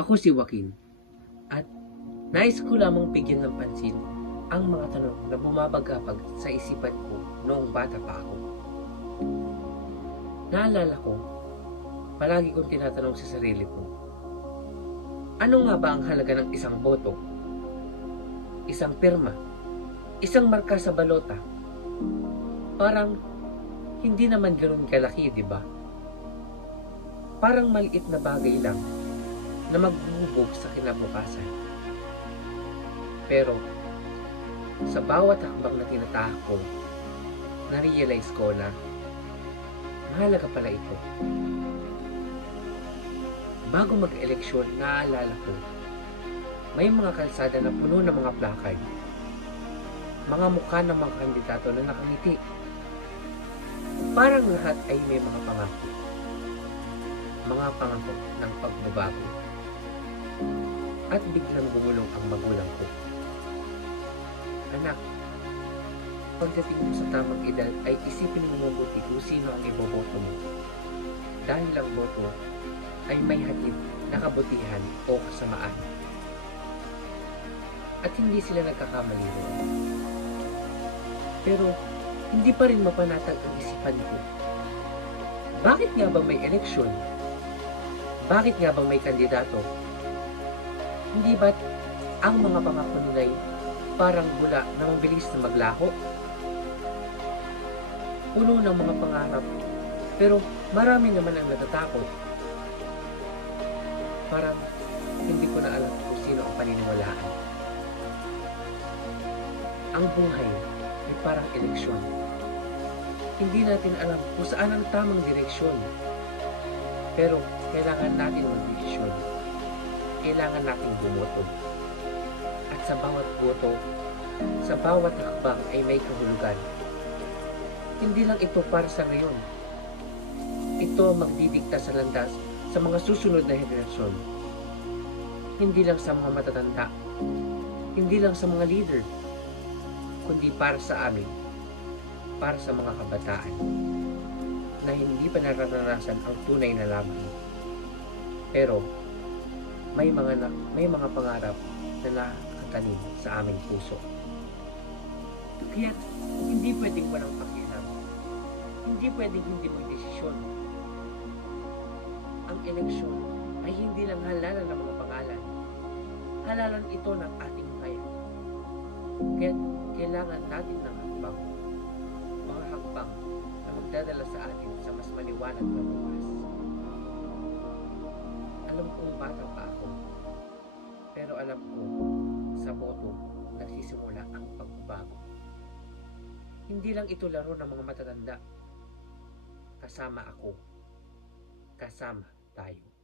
Ako si Joaquin at nais ko lamang bigyan ng pansin ang mga tanong na bumabagabag sa isipan ko noong bata pa ako. Naalala ko, palagi kong tinatanong sa sarili ko, ano nga ba ang halaga ng isang boto, isang pirma, isang marka sa balota? Parang hindi naman ganun kalaki, di ba? Parang maliit na bagay lang na magbuhubog sa kinabukasan. Pero sa bawat hakbang na tinatahak ko, na-realize ko na mahalaga pala ito. Bago mag-eleksyon, naaalala ko, may mga kalsada na puno ng mga placard, mga mukha ng mga kandidato na nakangiti. Parang lahat ay may mga pangako ng pagbabago. At biglang bumulong ang magulang ko. Anak, pagdating mo sa tamang edad ay isipin mo mabuti kung sino ang iboboto mo. Dahil ang boto ay may hatid na kabutihan o kasamaan. At hindi sila nagkakamali roon. Pero hindi pa rin mapanatag ang isipan ko. Bakit nga ba may eleksyon? Bakit nga ba may kandidato? Hindi ba't ang mga pangako nila'y parang bula na mabilis na maglaho? Puno ng mga pangarap, pero marami naman ang natatakot. Parang hindi ko na alam kung sino ang paniniwalaan. Ang buhay ay parang eleksyon. Hindi natin alam kung saan ang tamang direksyon. Pero kailangan natin mag-desisyon. Kailangan nating bumoto. At sa bawat boto, sa bawat hakbang ay may kahulugan. Hindi lang ito para sa ngayon. Ito ang magdidikta sa landas sa mga susunod na henerasyon. Hindi lang sa mga matatanda, hindi lang sa mga leader, kundi para sa amin, para sa mga kabataan na hindi pa nararanasan ang tunay na laban. Pero may mga pangarap na nakatanim sa aming puso. Kaya hindi pwedeng walang pakialam. Hindi pwedeng hindi magdesisyon. Ang eleksyon ay hindi lang halalan ng mga pangalan. Halalan ito ng ating bayan. Kaya kailangan natin ng hakbang. Mga hakbang na magdadala sa atin sa mas maliwanag na bukas. Alam kong bata pa ako, pero alam ko sa boto nagsisimula ang pagbabago. Hindi lang ito laro ng mga matatanda. Kasama ako. Kasama tayo.